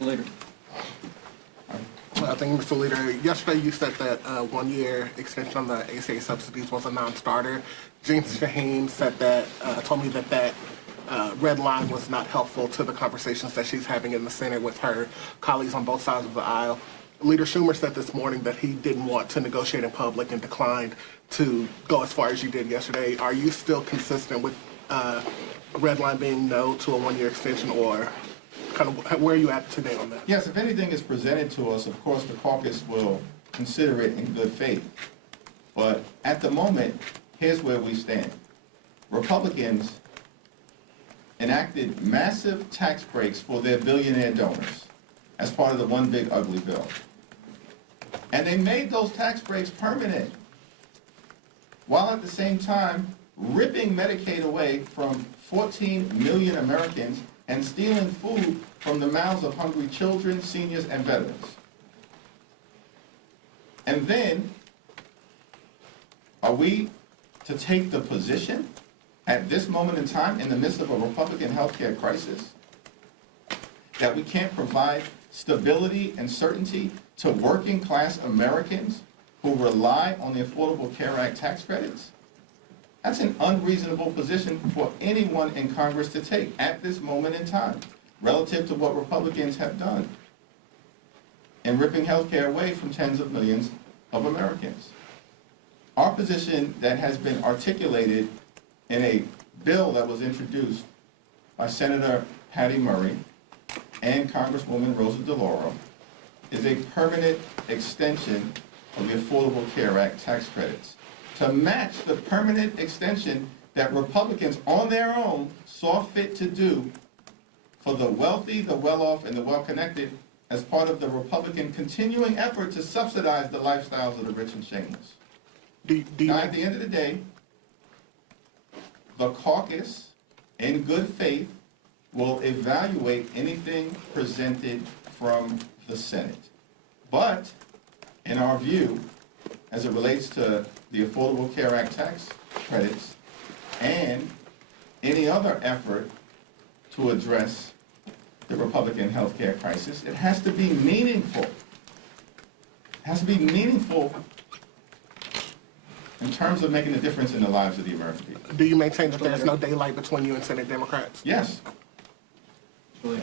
Leader. Thank you, Mr. Leader. Yesterday you said that 1-year extension on the ACA subsidies was a non-starter. James Shaheen said that, told me that red line was not helpful to the conversations that she's having in the Senate with her colleagues on both sides of the aisle. Leader Schumer said this morning that he didn't want to negotiate in public and declined to go as far as you did yesterday. Are you still consistent with red line being no to a 1-year extension, or kind of where are you at today on that? Yes, if anything is presented to us, of course, the caucus will consider it in good faith. But at the moment, here's where we stand. Republicans enacted massive tax breaks for their billionaire donors as part of the One Big Ugly Bill. And they made those tax breaks permanent, while at the same time ripping Medicaid away from 14 million Americans and stealing food from the mouths of hungry children, seniors, and veterans. And then, are we to take the position at this moment in time, in the midst of a Republican healthcare crisis, that we can't provide stability and certainty to working class Americans who rely on the Affordable Care Act tax credits? That's an unreasonable position for anyone in Congress to take at this moment in time, relative to what Republicans have done in ripping health care away from tens of millions of Americans. Our position that has been articulated in a bill that was introduced by Senator Patty Murray and Congresswoman Rosa DeLauro is a permanent extension of the Affordable Care Act tax credits, to match the permanent extension that Republicans on their own saw fit to do for the wealthy, the well-off, and the well-connected as part of the Republican continuing effort to subsidize the lifestyles of the rich and shameless. Now, at the end of the day, the caucus, in good faith, will evaluate anything presented from the Senate. But, in our view, as it relates to the Affordable Care Act tax credits and any other effort to address the Republican health care crisis, it has to be meaningful. It has to be meaningful in terms of making a difference in the lives of the American people. Do you maintain that there's no daylight between you and Senate Democrats? Yes. Leader.